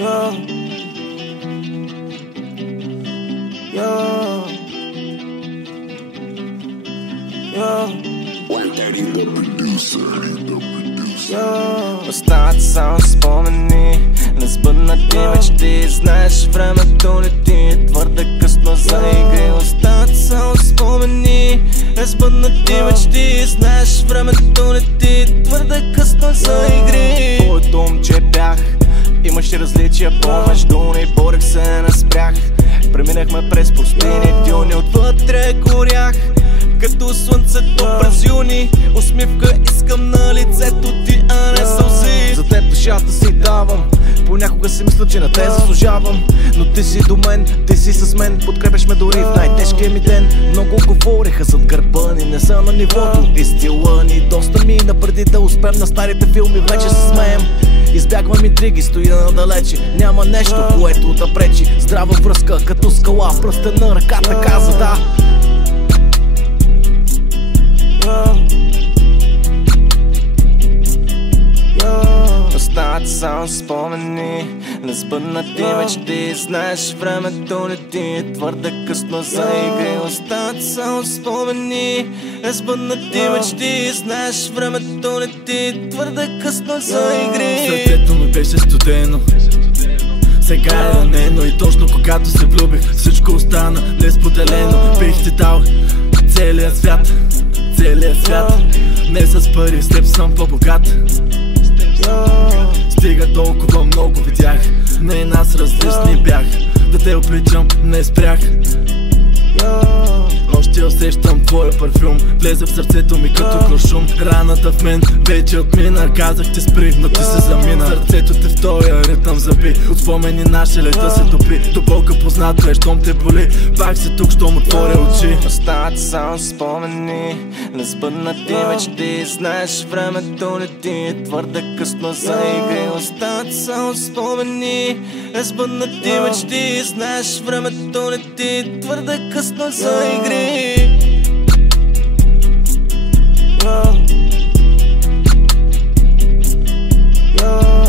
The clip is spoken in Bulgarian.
Yo. Yo. Yo. 130 the producer. Yo. Остават само спомени, несбъднати мечти. Знаеш, времето лети, твърде късно за игри. Остават само спомени, несбъднати мечти. Знаеш, времето лети, твърде късно за игри. Твоето момче бях, имаше различия помежду ни, борих се, не спрях. Преминахме през пустини, дюни, отвътре горях като слънцето през юни. Усмивка искам на лицето ти, а не сълзи. За теб душата си давам, понякога си мисля, че на те заслужавам. Но ти си до мен, ти си с мен, подкрепяш ме дори в най-тежкия ми ден. Много говориха зад гърба ни, не са на нивото и стила ни. Доста мина преди да успеем, на старите филми вече се смеем. Избягвам интриги, стоя надалече, няма нещо, което да пречи. Здрава връзка, като скала, пръстен на ръката каза да. Остават само спомени, несбъднати мечти. Знаеш, времето лети, твърде късно за игри. Остават само спомени, несбъднати мечти. Знаеш, времето лети, твърде късно за игри. Сърцето ми беше студено, сега е ранено. И точно когато се влюбих, всичко остана несподелено. Бих ти дал целия свят, целия свят. Не с пари, с теб съм по-богат. Стига толкова много видях, не нас различни бях. Да те обличам, не спрях. Още усещам твоя парфюм, влезе в сърцето ми като куршум. Раната в мен вече отмина, казах ти спри, но ти се замина. Сърцето ти в тоя ритъм заби, от спомени наше лета се топи. До болка познато е, щом те боли, пак си тук, щом отворя очи. Остават само спомени, несбъднати мечти. Знаеш, времето лети, твърде късно за игри. Остават само спомени, несбъднати мечти. Знаеш, времето лети, твърде късно за игри. Yo. Yo.